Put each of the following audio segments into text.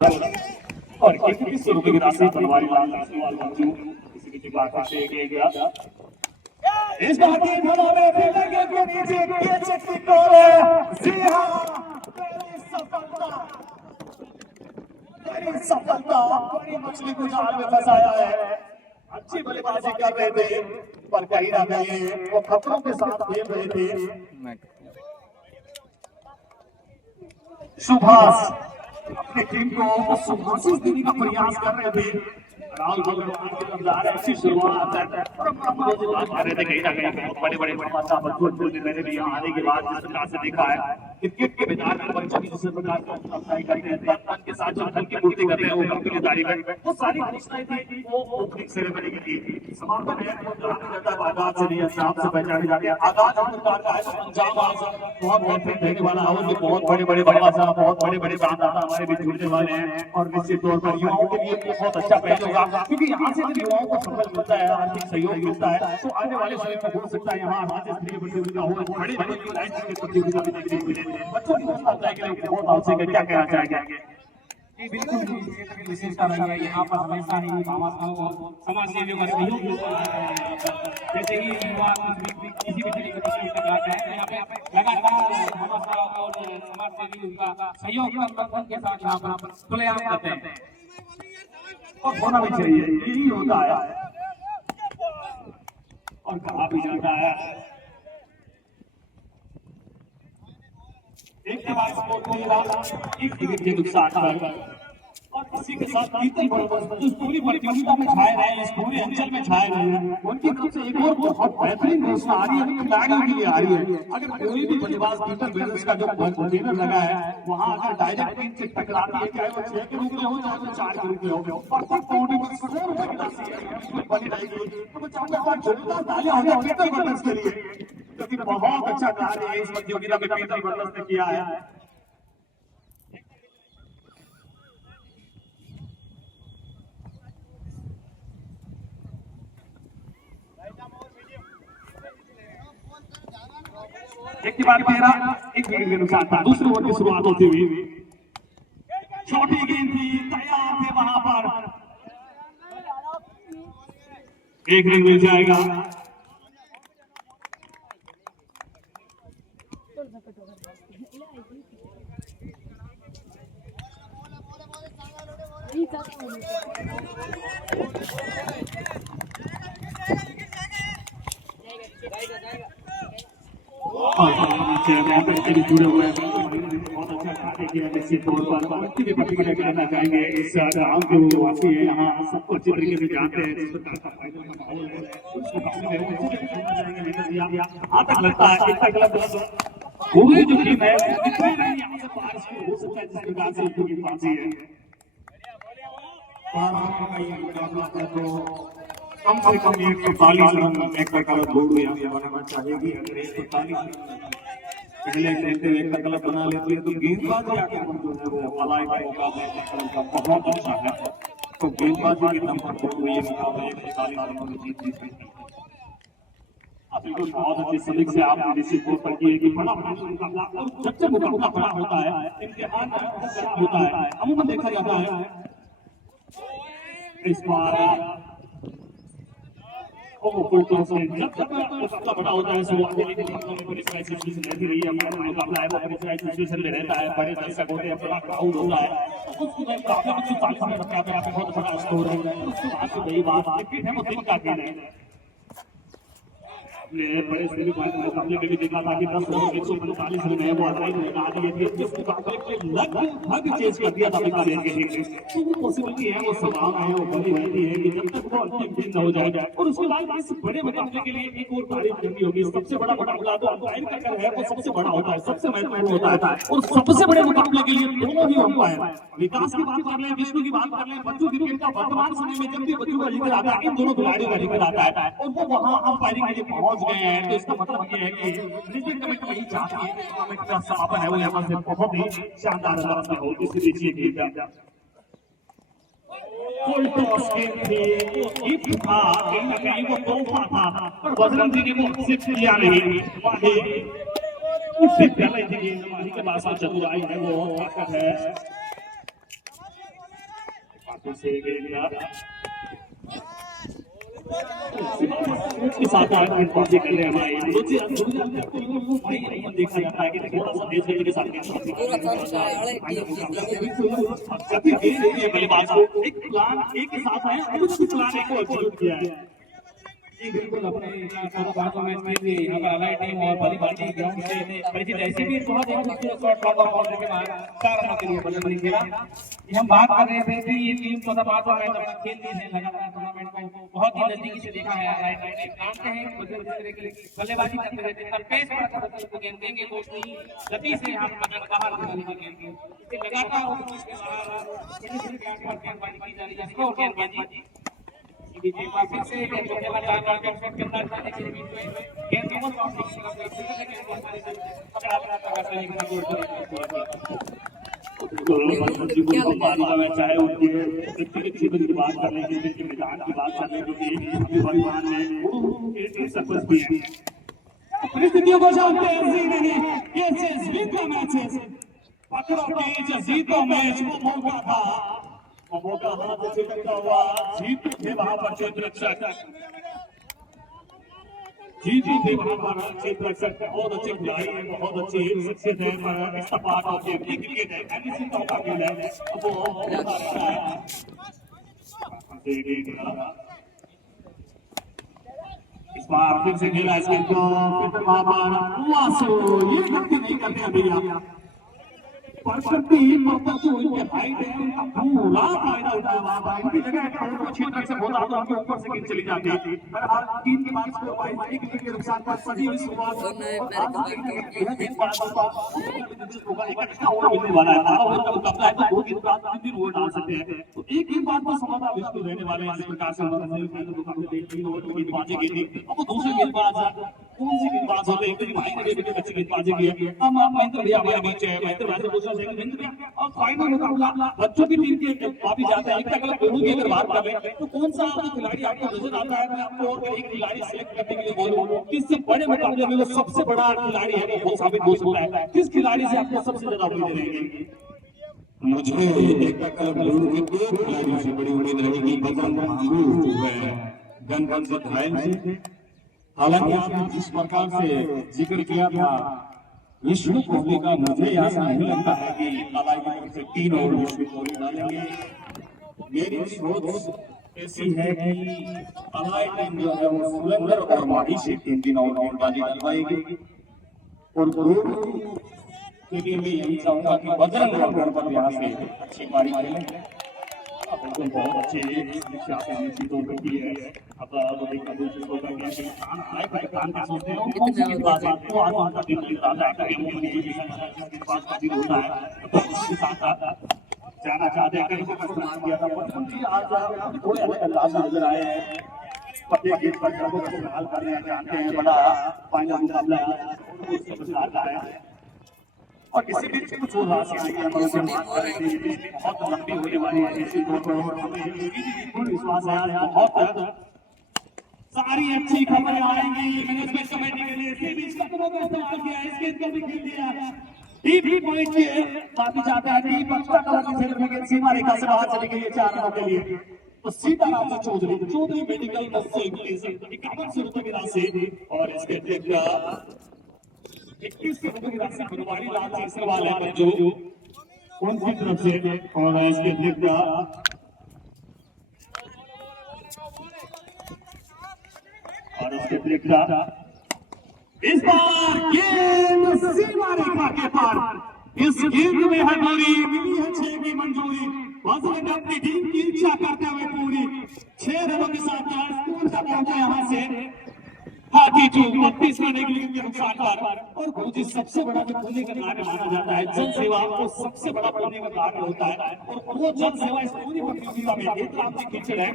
और किसी रुपए की राशि बनवारी लाल सवाल मंजूर किसी की बात से किया गया इस बात की हवा में फिर के नीचे ये शक्ति कौन है जी हां बड़ी सफलता बड़ी मछली को जाल में फंसाया है अच्छी बल्लेबाजी कर रहे थे पर कहीं ना कहीं वो खतरों के साथ खेल रहे थे सुभाष अपनी टीम को सुभाषित देने का प्रयास कर रहे थे राहुल भगवान की तरफ जा रहे अच्छी शुरुआत है और बात कर रहे थे कहीं ना कहीं बहुत बड़े बड़े समाचार बच्चों ने मैंने भी यहाँ आने के बाद जिस प्रकार से देखा है क्रिकेट के मैदान में बच्चों की जिस प्रकार से अप्लाई करते हैं तन के साथ जो हल की पूर्ति करते हैं वो गंभीरतारी में वो सारी घोषणाएं थी वो ओपनिंग सेरेमनी की थी समापन है वो जाना जाता है आगाज से नहीं शाम से पहचाने जाते हैं आगाज इस प्रकार का है पंजाब बहुत बेहतरीन रहने वाला है उसमें बहुत बड़े बड़े बड़वासा बहुत बड़े बड़े दानदाता हमारे बीच जुड़ने वाले हैं और निश्चित तौर पर युवाओं के लिए बहुत अच्छा पहल होगा क्योंकि यहाँ से जब युवाओं को सफल मिलता है आर्थिक सहयोग मिलता है तो आने वाले समय में हो सकता है यहाँ राज्य स्तरीय प्रतियोगिता हो बड़ी बड़ी प्रतियोगिता भी देखने को मिले बच्चों की हौसला के लिए बहुत आवश्यक है क्या कहना चाहेंगे बिल्कुल विशेषता रही है यहाँ पर हमेशा ही भावनाओं और समाज सेवियों का सहयोग मिलता है जैसे ही युवा किसी भी तरीके की प्रतियोगिता कराते हैं यहाँ पे लगातार भावना और समाज सेवी उनका सहयोग और के साथ यहाँ पर खुलेआम करते हैं और होना भी चाहिए यही होता है और कहा भी जाता है एक के बाद एक विकेट के नुकसान पर और इसी के साथ इस पूरी प्रतियोगिता में छाए रहे इस पूरे अंचल में छाए रहे हैं उनकी तरफ से एक और बहुत बेहतरीन घोषणा आ रही है खिलाड़ियों के लिए आ रही है अगर कोई भी बल्लेबाज पीटर बेल्स का जो कंटेनर लगा है वहां अगर डायरेक्ट टीम से टकराती है चाहे वो 6 के रूप में हो चाहे वो 4 के रूप में हो परफेक्ट बाउंड्री पर 100 रुपए की राशि बनी रहेगी तो मैं चाहूंगा आप जोरदार तालियां हो जाए पीटर बेल्स के लिए क्योंकि बहुत अच्छा कार्य है इस प्रतियोगिता में पीटर बेल्स ने किया है एक के बाद 13 एक विकेट के नुकसान था दूसरे ओवर की शुरुआत होती हुई छोटी गेंद थी तैयार थे वहां पर एक रन मिल जाएगा जुड़े हुए हैं बहुत अच्छा कार्य किया निश्चित तौर पर उनकी भी प्रतिक्रिया करना चाहेंगे इस गांव के वो वासी है यहाँ सबको अच्छी तरीके से जानते हैं जिस प्रकार का फाइनल का माहौल है उसको काफी तक लगता है इतना गलत पूरी जो टीम है कितने रन यहाँ से पार हो सकता है जिस प्रकार से उनकी फांसी है कम से कम 140 रन एक गलत बोल बनाना चाहिए अगर 140 पहले देखते एक गलत बना लेती है तो गेंदबाजी आके जो है वो पलाई का मुकाबला का बहुत अच्छा है तो गेंदबाजी के दम पर तो ये मुकाबला 140 रनों में जीत सकती है आप बिल्कुल बहुत अच्छे सलीक से आप निश्चित तौर पर किए कि बड़ा मुकाबला और जब जब मुकाबला बड़ा होता है इम्तिहान बड़ा होता है अमूमन देखा जाता है इस बार जब जब मुकाबला बड़ा होता है शुरुआती सिचुएशन रहती रही है हमारा मुकाबला है वो सिचुएशन में रहता है बड़े दर्शक होते हैं बड़ा क्राउड होता है उसको मुकाबले में 40 रन रखा है आपको बहुत बड़ा स्कोर है उसके बाद से वही बात क्रिकेट है वो दिल का खेल है बड़े सेमीफाइनल मुकाबले में भी देखा था कि 10 ओवर 145 रन है वो अदाई लगा दिए थे जिस मुकाबले के लगभग चेंज कर दिया था बिकानेर के टीम ने तो वो पॉसिबिलिटी है वो संभावना है वो बनी रहती है कि जब तक वो अंतिम गेंद न हो जाए और उसके बाद इस बड़े मुकाबले के लिए एक और तारीफ करनी होगी सबसे बड़ा मुकाबला तो अंपायर का कर है वो सबसे बड़ा होता है सबसे महत्वपूर्ण होता है और सबसे बड़े मुकाबले के लिए दोनों ही अंपायर विकास की बात कर लें विष्णु की बात कर लें बच्चों क्रिकेट का वर्तमान समय में जब भी बच्चों का जिक्र आता है इन दोनों खिलाड़ियों का जिक्र आता है और वो वहां अंपायरिंग के लिए पहुंच गए हैं तो इसका मतलब ये है कि क्रिकेट कमेटी वही चाहती है कि टूर्नामेंट का समापन है वो यहाँ से बहुत ही शानदार अंदाज में हो इसके देखिए गेंद फुल टॉस गेंद थी हिट था कहीं ना कहीं वो तोहफा था पर बजरंग जी ने वो एक्सेप्ट किया नहीं माही उससे पहले थी गेंद माही के पास चतुराई है वो ताकत है फिर से उसके साथ बातें कर रहे हैं हमारे देखा जाता है कि थोड़ा सा देश के साथ बल्लेबाज को एक प्लान एक के साथ है और उसी प्लान एक को एग्जीक्यूट किया है। जी बिल्कुल, अपने 14 मैच के लिए यहाँ पर अलग टीम और वॉलीबॉल टीम ग्राउंड से परिचित ऐसे भी बहुत एक खूबसूरत शॉट लॉन्ग ऑन बाउंड्री के बाहर 4 रनों के लिए बल्लेबाजी खेला। हम बात कर रहे थे कि ये टीम 14वां मैच अपना खेलती है लगातार टूर्नामेंट को बहुत ही नजदीकी से देखा है। राइट जानते हैं बल्लेबाजी करते रहते हैं, पेस पर गेंद देंगे तो गति से यहाँ पर बाहर निकालने की गेंद लगातार गेंदबाजी की जा रही है। स्कोर गेंदबाजी फिर से जो खेला जा रहा है शॉट करना चाहने के लिए गेंद केवल बाउंड्री की तरफ से पकड़ा करता है चाहे उनके व्यक्तिगत जीवन की बात करने की उनके मैदान की बात करने की भगवान ने सब कुछ भी है। परिस्थितियों को जानते हैं ये जीत का मैच है, पकड़ो कैच जीतो मैच वो मौका था, वो मौका हाथ से टकरा हुआ जीत थे वहां पर क्षेत्ररक्षक जीत थे वहां पर क्षेत्ररक्षक बहुत अच्छे खिलाड़ी हैं, बहुत अच्छी शख्सियत है पर इस्तेमाल होती है क्रिकेट है एमएससी का खेल है वो होता रहता है। इस बार फिर से खेला इसके तो फिर वहां पर ये गलती नहीं करते हैं भैया उनके हाइट है उनका पूरा फायदा उठाया वहां पर उनकी जगह क्षेत्र से बहुत आगे उनके ऊपर से गेंद चली जाती है। बहरहाल 3 के बाद स्कोर 22 एक विकेट के नुकसान पर सभी शुरुआत मिलने वाला है 12 ओवर का मुकाबला है तो 2 के बाद 3 ओवर डाल सकते हैं तो एक ही बात पर समाधान बिल्कुल रहने वाले हैं। इस प्रकार से मुकाबले 3 ओवर की गेंदबाजी की थी अब दूसरे गेंदबाज कौन सी गेंदबाज होते हैं एक भाई ने भी अच्छी गेंदबाजी की है। हम महेंद्र भैया हमारे बीच है, महेंद्र भाई से दूसरा और फाइनल मुकाबला बच्चों की टीम के वापस जाते हैं। एक तक दोनों की अगर बात कर रहे हैं तो कौन सा खिलाड़ी आपको नजर आता है? मैं आपको और एक खिलाड़ी सिलेक्ट करने के लिए बोलूं इससे बड़े मुकाबले में वो सबसे बड़ा खिलाड़ी है वो साबित हो सकता है, किस खिलाड़ी से आपको सबसे ज्यादा उम्मीद रहेगी? मुझे एक खिलाड़ियों से बड़ी उम्मीद रहेगी बजरंग गनगन से घायल से। हालांकि आपने जिस प्रकार से जिक्र किया था विष्णु कोहली का मुझे यहाँ से नहीं लगता है कि कलाई की तरफ से 3 ओवर विष्णु कोहली डालेंगे। मेरी सोच ऐसी है कि कलाई टीम जो है वो सुरेंद्र और माही से 3 ओवर गेंदबाजी करवाएगी और के लिए मैं यही चाहूंगा कि बजरंग पर यहाँ से अच्छी पारी खेलें। बिल्कुल बहुत अच्छे चीजों को की है अब देखा दूसरे को काम आए काम कर सकते हैं कौन सी बात आपको आज का दिन ज्यादा है के पास का दिन होता है तो उसके साथ जाना चाहते हैं कहीं को इस्तेमाल किया था बचपन जी आज थोड़े अलग अंदाज में नजर आए हैं पते के पर को इस्तेमाल करने चाहते हैं बड़ा फाइनल मुकाबला उसके प्रकार का है और इसी बीच कुछ हो रहा है बहुत लंबी होने वाली है इसी को विश्वास है आज बहुत सारी अच्छी खबरें आएंगी मैनेजमेंट कमेटी के लिए इसी बीच खबरों का इस्तेमाल किया इस गेंद को भी खेल दिया टीपी पॉइंट के बाकी जाता है टीप अच्छा कलर की क्षेत्र में सीमा रेखा से बाहर चली गई है 4 रनों के लिए तो सीताराम से चौधरी मेडिकल बस से 51 रुपए की राशि और इसके अतिरिक्त 21 रुपए की राशि बनवारी लाल से सवाल है जो उनकी तरफ से और इसके अतिरिक्त और इसके अतिरिक्त इस बार गेंद सीमा रेखा के पार इस गेंद में है दूरी मिली है 6 की मंजूरी वजन अपनी टीम की इच्छा करते हुए पूरी 6 रनों के साथ स्कोर तक पहुंचे यहाँ से हाथी जो 32 रन के नुकसान पर और गुरुजी सबसे बड़ा जो पुण्य का कार्य माना जाता है जन सेवा को सबसे बड़ा पुण्य का कार्य होता है और वो जन सेवा इस पूरी प्रतियोगिता में एक नाम से खींचड़ है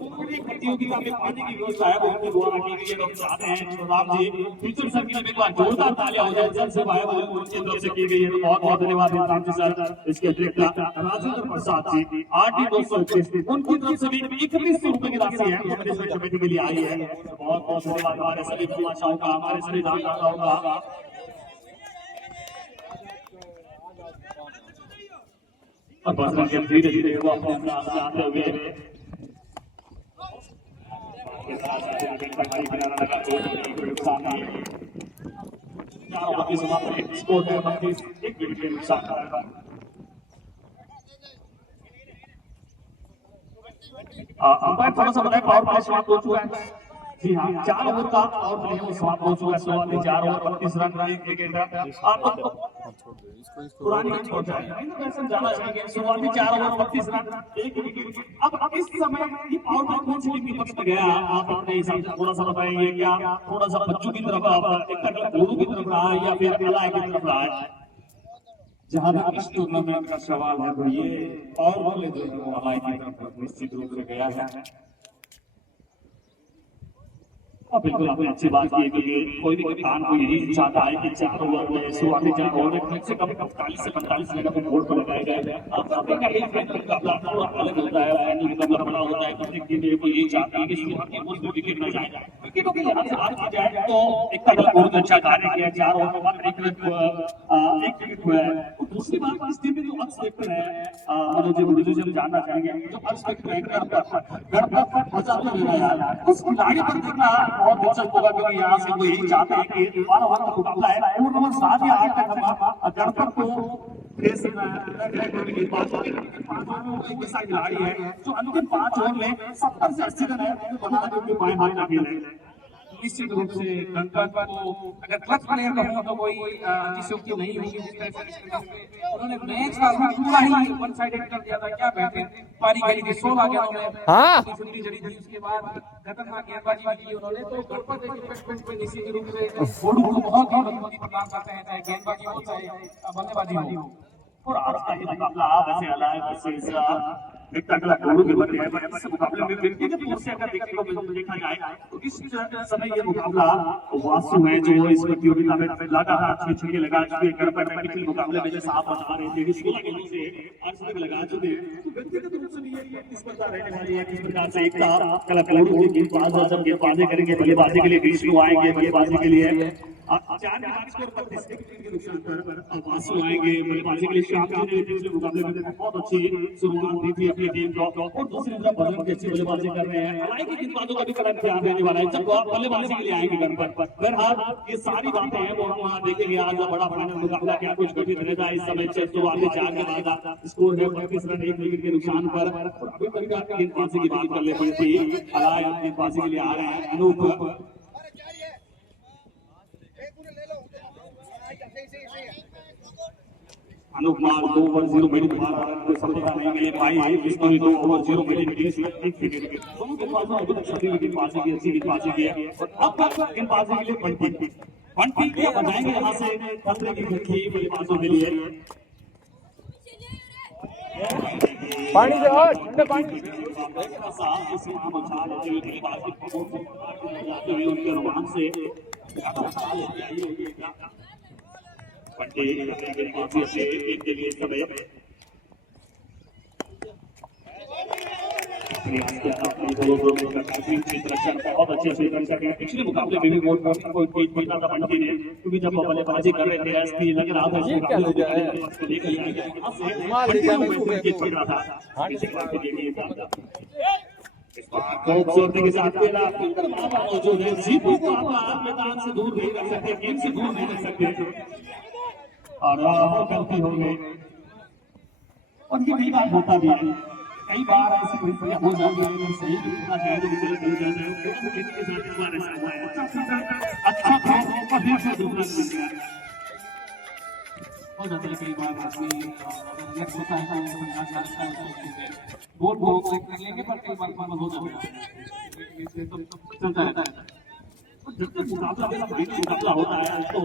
पूरी प्रतियोगिता में पानी की व्यवस्था है वो उनके द्वारा की गई है। लोग चाहते हैं तो राम जी फ्यूचर सर्किल में एक बार जोरदार तालियां हो जाए जन सेवा है वो उनकी तरफ से की गई है तो बहुत बहुत धन्यवाद राम जी सर। इसके अतिरिक्त राजेंद्र प्रसाद जी RD 221 उनकी तरफ से भी 21 रुपए की राशि है मैनेजमेंट कमेटी के लिए आई है बहुत बहुत धन्यवाद हमारे सभी तमाशाओं का हमारे सभी दानदाताओं का। और बजरंग के धीरे धीरे वो अपने अंदाज से आते हुए स्कोर है 32, 1 विकेट के नुकसान का। अंपायर थोड़ा सा बताए पावर प्ले समाप्त हो चुका है। जी हाँ, 4 ओवर का पावर प्ले वो समाप्त हो चुका है। शुरुआती 4 ओवर 32 रन, 1 विकेट। आप पुरानी मैच हो जाए वैसे जाना चाहिए। शुरुआती 4 ओवर 32 रन, 1 विकेट। अब इस समय ये पावर प्ले कौन सी टीम के पक्ष में गया, आप अपने हिसाब से थोड़ा सा बताएंगे। क्या थोड़ा सा बच्चों की तरफ, एक तरफ गुरु की तरफ रहा है या फिर अलाय की तरफ रहा है? जहां तक इस टूर्नामेंट का सवाल है तो ये और वाले जो है वो अलाय की तरफ निश्चित रूप से गया है। बिल्कुल आपने अच्छी बात की कि कोई भी कप्तान को यही चाहता है कि 4 ओवर में, शुरुआती 4 ओवर में कम से कम 40 से 45 मिनट में बोर्ड पर लगाए गए। आप सबका एक मुकाबला थोड़ा अलग होता है, फाइनल मुकाबला बड़ा होता है। क्योंकि टीम को यही चाहती है कि शुरुआती ओवर में विकेट न जाए। विकेटों के लिहाज से बात की जाए तो एक तरफ बहुत अच्छा कार्य किया, 4 ओवर में मात्र 1 विकेट हुआ है। और दूसरी बात इस टीम में जो अक्स वेक्टर है, मनोज जी हम जानना चाहेंगे जो अक्स वेक्टर है गणपत बचाते हुए यार उस खिलाड़ी पर देखना बहुत दिलचस्प होगा। क्योंकि यहाँ से वो यही चाहते हैं कि 12 ओवर का मुकाबला है, टूर्नामेंट 7 या 8 तक हम गणपत को फेस एक ऐसा खिलाड़ी है जो अंतिम 5 ओवर में 70 से 80 रन है बना के बाएं हाथ का खेल है। निश्चित रूप से गणपत को अगर क्लच प्लेयर कहूं तो कोई जिसकी नहीं होगी। उन्होंने मैच का पूरा ही वन साइडेड कर दिया था। क्या बैठे पारी खेली थी 16 गेंदों में, हां छुट्टी जड़ी थी। उसके बाद खतरनाक गेंदबाजी की उन्होंने। तो गणपत एक इन्वेस्टमेंट पे निश्चित रूप से बोर्ड को बहुत ही मजबूती प्रदान करते हैं, चाहे गेंदबाजी हो चाहे बल्लेबाजी हो। और आज का ये मुकाबला वैसे अलाय वर्सेस विक्टर दोनों के बने हैं। पर इस मुकाबले में व्यक्तिगत रूप से अगर देखने को देखा जाए तो इस समय ये मुकाबला वासु है जो इस प्रतियोगिता में लगातार 6 छक्के लगा चुके। गणपत में पिछले मुकाबले में जैसे आप बता रहे थे 16 गेंदों से 8 छक्के लगा चुके। तो व्यक्तिगत रूप से भी ये प्रतिस्पर्धा रहने वाली है। किस प्रकार से एक कलाकारों के गेंदबाज जब गेंदबाजी करेंगे, बल्लेबाजी के लिए विष्णु आएंगे, बल्लेबाजी के लिए 4 स्कोर पर के नुकसान पर वासु आएंगे। बल्लेबाजी के लिए शाम ने पिछले मुकाबले में बहुत अच्छी शुरुआत दी थी अपनी टीम को। और दूसरी तरफ बजरंग की अच्छी बल्लेबाजी कर रहे हैं। अलाय के गेंदबाजों का भी कड़ा ध्यान देने वाला है जब बल्लेबाजी के लिए आएंगे गणपत पर। बहरहाल ये सारी बातें हैं वो हम वहां देखेंगे। आज बड़ा फाइनल मुकाबला क्या कुछ घटित रहेगा इस समय। शुरुआती 4 के बाद स्कोर है 35 रन, 1 विकेट के नुकसान पर। और अभी तक गेंदबाजी की बात कर ले पड़ती अलाय गेंदबाजी के लिए आ रहे हैं। अनूप अनुकुमार 2 ओवर 0 मिनट को सफलता नहीं मिली पाई। विष्णु 2 ओवर 0 मिनट दोनों गेंदबाजों अभी तक सभी गेंदबाजी की अच्छी गेंदबाजी की है। और अब गेंदबाजी के लिए पंटी को बजाएंगे यहाँ से खतरे की घड़ी बल्लेबाजों के लिए। पानी दो ठंडा पानी। उनके रोमांच से के लिए समय बहुत अच्छे से पिछले मुकाबले में भी वोट था पंटी ने। क्योंकि जब बल्लेबाजी कर रहे थे लग रहा था खूबसूरती के साथ मौजूद है। जीतू को आप मैदान से दूर नहीं कर सकते, गेम से दूर नहीं कर सकते और गलती हो गई। और ये कई बार होता भी है, कई बार ऐसी परिस्थितियां हो जाती है। सही दिखना चाहिए तो गलत हो जाता है। के साथ इस बार ऐसा हुआ है। अच्छा था और फिर से दूसरा बन गया हो जाता है। कई बार आदमी रिलैक्स होता है तो बोल वो कर लेंगे, पर कई बार हो जाता है। चलता रहता है। जब तक मुकाबला होता है तो